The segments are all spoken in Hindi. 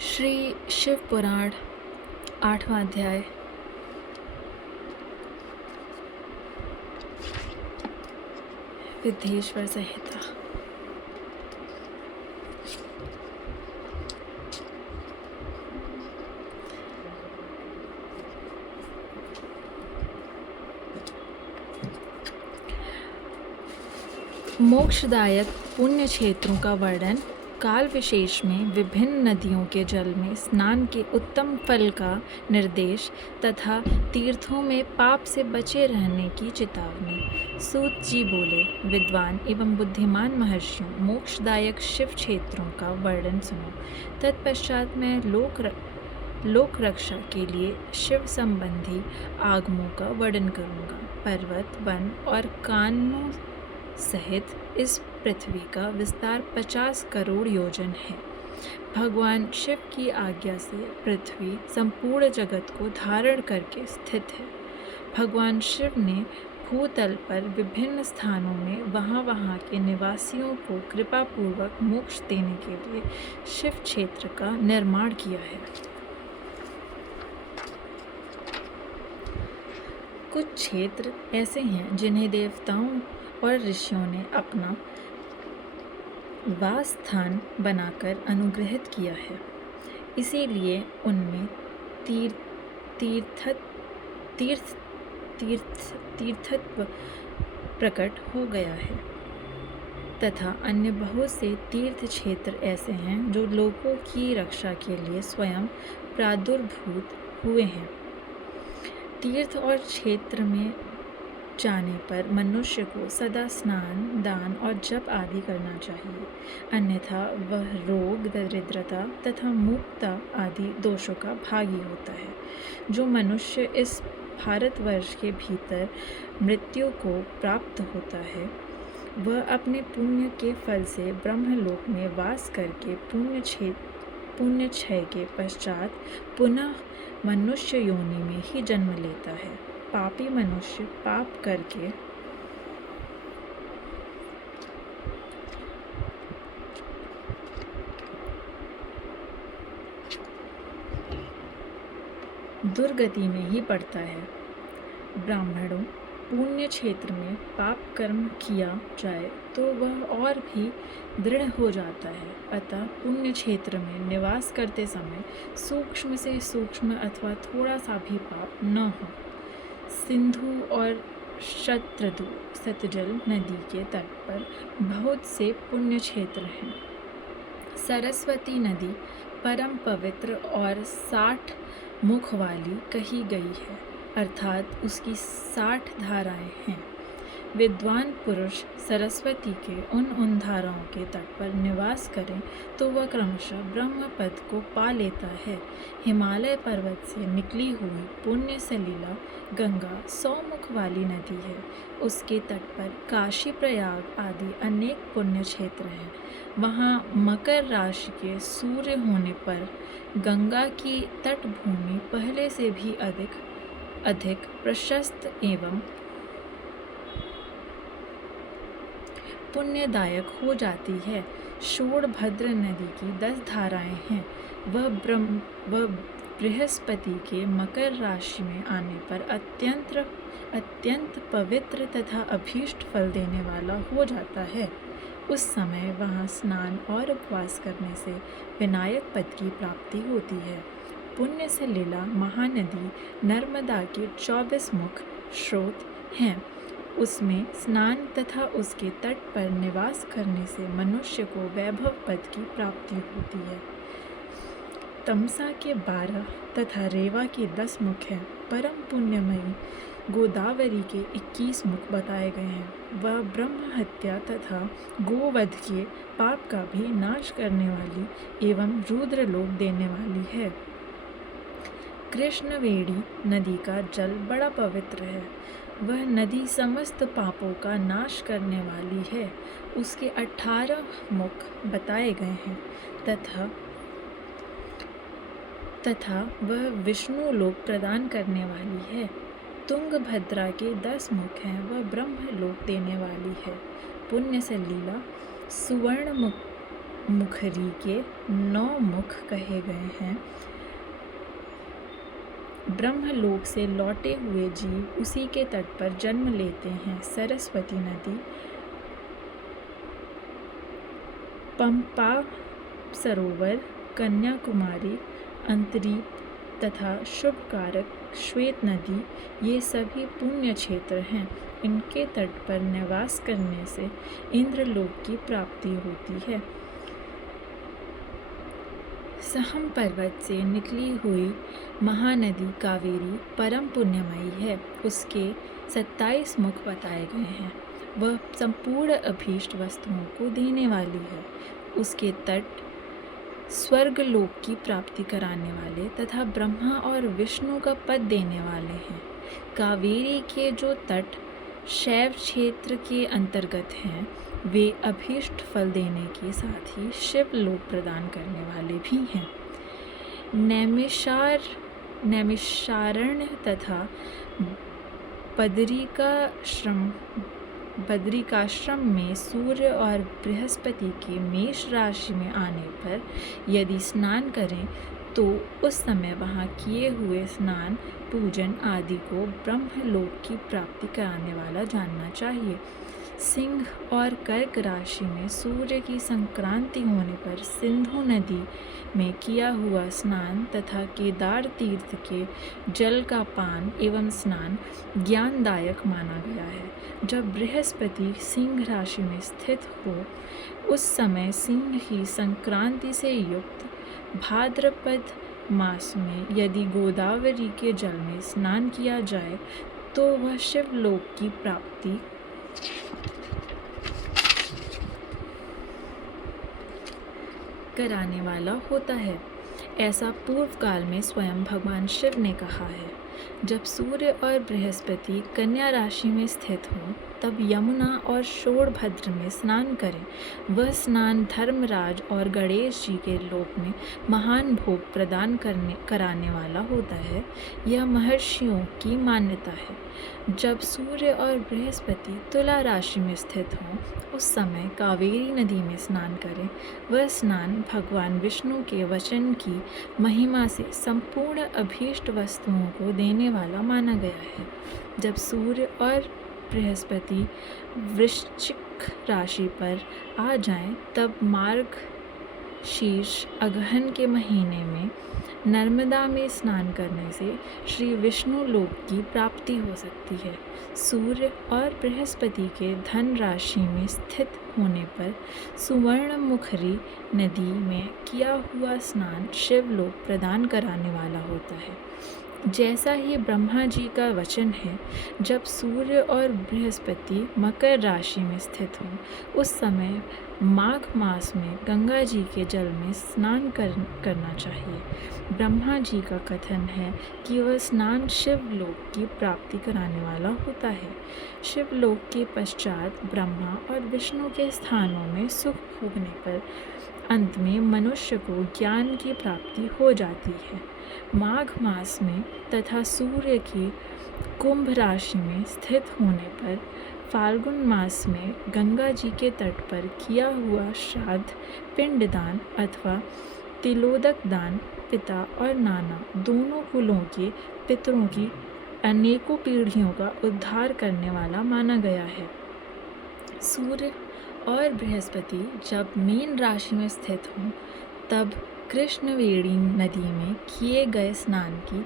श्री शिव पुराण 8वां अध्याय। विद्येश्वर संहिता। मोक्षदायक पुण्य क्षेत्रों का वर्णन। काल विशेष में विभिन्न नदियों के जल में स्नान के उत्तम फल का निर्देश तथा तीर्थों में पाप से बचे रहने की चेतावनी। सूत जी बोले, विद्वान एवं बुद्धिमान महर्षियों, मोक्षदायक शिव क्षेत्रों का वर्णन सुनो। तत्पश्चात मैं लोक रक्षा के लिए शिव संबंधी आगमों का वर्णन करूँगा। पर्वत, वन और कानों सहित इस पृथ्वी का विस्तार 50 करोड़ योजन है। भगवान शिव की आज्ञा से पृथ्वी संपूर्ण जगत को धारण करके स्थित है। भगवान शिव ने भूतल पर विभिन्न स्थानों में वहाँ के निवासियों को कृपापूर्वक मोक्ष देने के लिए शिव क्षेत्र का निर्माण किया है। कुछ क्षेत्र ऐसे हैं जिन्हें देवताओं और ऋषियों ने अपना वास स्थान बनाकर अनुग्रहित किया है, इसीलिए उनमें तीर्थत्व प्रकट हो गया है। तथा अन्य बहुत से तीर्थ क्षेत्र ऐसे हैं जो लोगों की रक्षा के लिए स्वयं प्रादुर्भूत हुए हैं। तीर्थ और क्षेत्र में जाने पर मनुष्य को सदा स्नान, दान और जप आदि करना चाहिए, अन्यथा वह रोग, दरिद्रता तथा मुक्ता आदि दोषों का भागी होता है। जो मनुष्य इस भारतवर्ष के भीतर मृत्यु को प्राप्त होता है, वह अपने पुण्य के फल से ब्रह्मलोक में वास करके पुण्य क्षय के पश्चात पुनः मनुष्य योनि में ही जन्म लेता है। पापी मनुष्य पाप करके दुर्गति में ही पड़ता है। ब्राह्मणों, पुण्य क्षेत्र में पाप कर्म किया जाए तो वह और भी दृढ़ हो जाता है। अतः पुण्य क्षेत्र में निवास करते समय सूक्ष्म से सूक्ष्म अथवा थोड़ा सा भी पाप न हो। सिंधु और शतद्रु सतजल नदी के तट पर बहुत से पुण्य क्षेत्र हैं। सरस्वती नदी परम पवित्र और 60 मुख वाली कही गई है, अर्थात उसकी 60 धाराएं हैं। विद्वान पुरुष सरस्वती के उन धाराओं के तट पर निवास करें तो वह क्रमशः ब्रह्म पद को पा लेता है। हिमालय पर्वत से निकली हुई पुण्य सलीला गंगा 100 मुख वाली नदी है। उसके तट पर काशी, प्रयाग आदि अनेक पुण्य क्षेत्र हैं। वहाँ मकर राशि के सूर्य होने पर गंगा की तटभूमि पहले से भी अधिक प्रशस्त एवं पुण्यदायक हो जाती है। शोणभद्र नदी की 10 धाराएं हैं। वह बृहस्पति के मकर राशि में आने पर अत्यंत पवित्र तथा अभीष्ट फल देने वाला हो जाता है। उस समय वहाँ स्नान और उपवास करने से विनायक पद की प्राप्ति होती है। पुण्य सलीला महानदी नर्मदा के 24 मुख स्रोत हैं। उसमें स्नान तथा उसके तट पर निवास करने से मनुष्य को वैभव पद की प्राप्ति होती है। तमसा के 12 तथा रेवा के 10 मुख हैं। परम पुण्यमयी गोदावरी के 21 मुख बताए गए हैं। वह ब्रह्म हत्या तथा गोवध के पाप का भी नाश करने वाली एवं रुद्र लोक देने वाली है। कृष्णवेणी नदी का जल बड़ा पवित्र है। वह नदी समस्त पापों का नाश करने वाली है। उसके 18 मुख बताए गए हैं तथा वह विष्णु लोक प्रदान करने वाली है। तुंगभद्रा के 10 मुख हैं। वह ब्रह्म लोक देने वाली है। पुण्य सलीला सुवर्ण मुखरी के 9 मुख कहे गए हैं। ब्रह्मलोक से लौटे हुए जीव उसी के तट पर जन्म लेते हैं। सरस्वती नदी, पंपा सरोवर, कन्याकुमारी, अंतरीप तथा शुभकारक श्वेत नदी, ये सभी पुण्य क्षेत्र हैं। इनके तट पर निवास करने से इंद्रलोक की प्राप्ति होती है। सहम पर्वत से निकली हुई महानदी कावेरी परम पुण्यमयी है। उसके 27 मुख बताए गए हैं। वह संपूर्ण अभीष्ट वस्तुओं को देने वाली है। उसके तट स्वर्गलोक की प्राप्ति कराने वाले तथा ब्रह्मा और विष्णु का पद देने वाले हैं। कावेरी के जो तट शैव क्षेत्र के अंतर्गत हैं, वे अभीष्ट फल देने के साथ ही शिव लोक प्रदान करने वाले भी हैं। नैमिषारण्य तथा बदरिकाश्रम में सूर्य और बृहस्पति के मेष राशि में आने पर यदि स्नान करें तो उस समय वहाँ किए हुए स्नान, पूजन आदि को ब्रह्मलोक की प्राप्ति कराने वाला जानना चाहिए। सिंह और कर्क राशि में सूर्य की संक्रांति होने पर सिंधु नदी में किया हुआ स्नान तथा केदार तीर्थ के जल का पान एवं स्नान ज्ञानदायक माना गया है। जब बृहस्पति सिंह राशि में स्थित हो उस समय सिंह की संक्रांति से युक्त भाद्रपद मास में यदि गोदावरी के जल में स्नान किया जाए तो वह शिवलोक की प्राप्ति कराने वाला होता है। ऐसा पूर्व काल में स्वयं भगवान शिव ने कहा है। जब सूर्य और बृहस्पति कन्या राशि में स्थित हों तब यमुना और शोणभद्र में स्नान करें। वह स्नान धर्मराज और गणेश जी के लोक में महान भोग प्रदान कराने वाला होता है। यह महर्षियों की मान्यता है। जब सूर्य और बृहस्पति तुला राशि में स्थित हों उस समय कावेरी नदी में स्नान करें। वह स्नान भगवान विष्णु के वचन की महिमा से संपूर्ण अभीष्ट वस्तुओं को देने वाला माना गया है। जब सूर्य और बृहस्पति वृश्चिक राशि पर आ जाएं, तब मार्गशीर्ष अगहन के महीने में नर्मदा में स्नान करने से श्री विष्णु लोक की प्राप्ति हो सकती है। सूर्य और बृहस्पति के धन राशि में स्थित होने पर सुवर्णमुखरी नदी में किया हुआ स्नान शिवलोक प्रदान कराने वाला होता है। जैसा ही ब्रह्मा जी का वचन है, जब सूर्य और बृहस्पति मकर राशि में स्थित हों उस समय माघ मास में गंगा जी के जल में स्नान करना चाहिए। ब्रह्मा जी का कथन है कि वह स्नान शिवलोक की प्राप्ति कराने वाला होता है। शिवलोक के पश्चात ब्रह्मा और विष्णु के स्थानों में सुख भोगने पर अंत में मनुष्य को ज्ञान की प्राप्ति हो जाती है। माघ मास में तथा सूर्य के कुंभ राशि में स्थित होने पर फाल्गुन मास में गंगा जी के तट पर किया हुआ श्राद्ध, पिंडदान अथवा तिलोदक दान पिता और नाना दोनों कुलों के पितरों की अनेकों पीढ़ियों का उद्धार करने वाला माना गया है। सूर्य और बृहस्पति जब मीन राशि में स्थित हों तब कृष्णवेणी नदी में किए गए स्नान की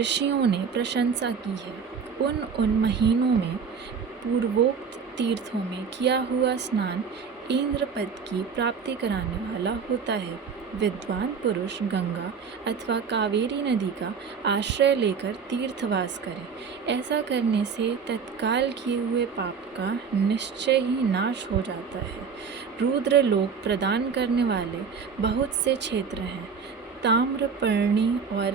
ऋषियों ने प्रशंसा की है। उन महीनों में पूर्वोक्त तीर्थों में किया हुआ स्नान इंद्रपद की प्राप्ति कराने वाला होता है। विद्वान पुरुष गंगा अथवा कावेरी नदी का आश्रय लेकर तीर्थवास करें। ऐसा करने से तत्काल किए हुए पाप का निश्चय ही नाश हो जाता है। रुद्र लोक प्रदान करने वाले बहुत से क्षेत्र हैं। ताम्रपर्णी और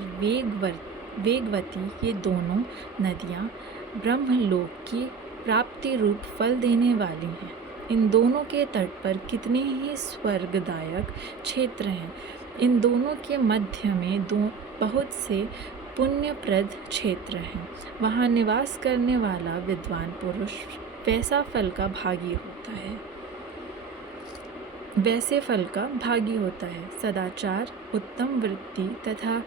वेगवती ये दोनों नदियाँ ब्रह्मलोक की प्राप्ति रूप फल देने वाली हैं। इन दोनों के तट पर कितने ही स्वर्गदायक क्षेत्र हैं। इन दोनों के मध्य में बहुत से पुण्यप्रद क्षेत्र हैं। वहाँ निवास करने वाला विद्वान पुरुष वैसा फल का भागी होता है। वैसे फल का भागी होता है। सदाचार, उत्तम वृत्ति तथा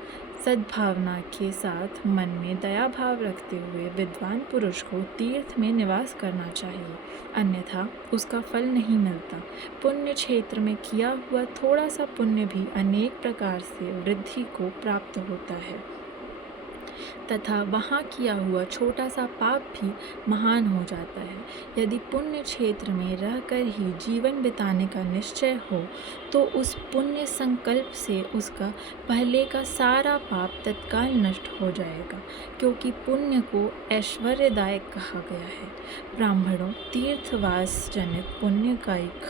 सद्भावना के साथ मन में दया भाव रखते हुए विद्वान पुरुष को तीर्थ में निवास करना चाहिए, अन्यथा उसका फल नहीं मिलता। पुण्य क्षेत्र में किया हुआ थोड़ा सा पुण्य भी अनेक प्रकार से वृद्धि को प्राप्त होता है तथा वहाँ किया हुआ छोटा सा पाप भी महान हो जाता है। यदि पुण्य क्षेत्र में रहकर ही जीवन बिताने का निश्चय हो तो उस पुण्य संकल्प से उसका पहले का सारा पाप तत्काल नष्ट हो जाएगा, क्योंकि पुण्य को ऐश्वर्यदायक कहा गया है। ब्राह्मणों, तीर्थवास जनित पुण्य कायिक,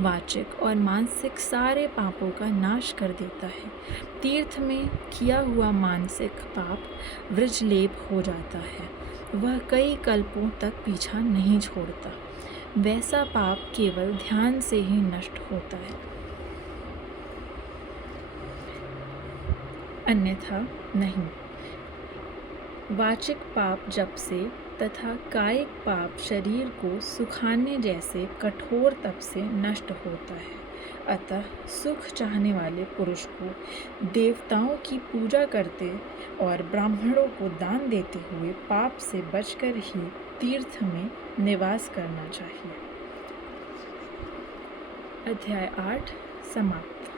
वाचिक और मानसिक सारे पापों का नाश कर देता है। तीर्थ में किया हुआ मानसिक पाप वृजलेप हो जाता है, वह कई कल्पों तक पीछा नहीं छोड़ता। वैसा पाप केवल ध्यान से ही नष्ट होता है, अन्यथा नहीं। वाचिक पाप जप से तथा कायिक पाप शरीर को सुखाने जैसे कठोर तप से नष्ट होता है। अतः सुख चाहने वाले पुरुष को देवताओं की पूजा करते और ब्राह्मणों को दान देते हुए पाप से बचकर ही तीर्थ में निवास करना चाहिए। अध्याय 8 समाप्त।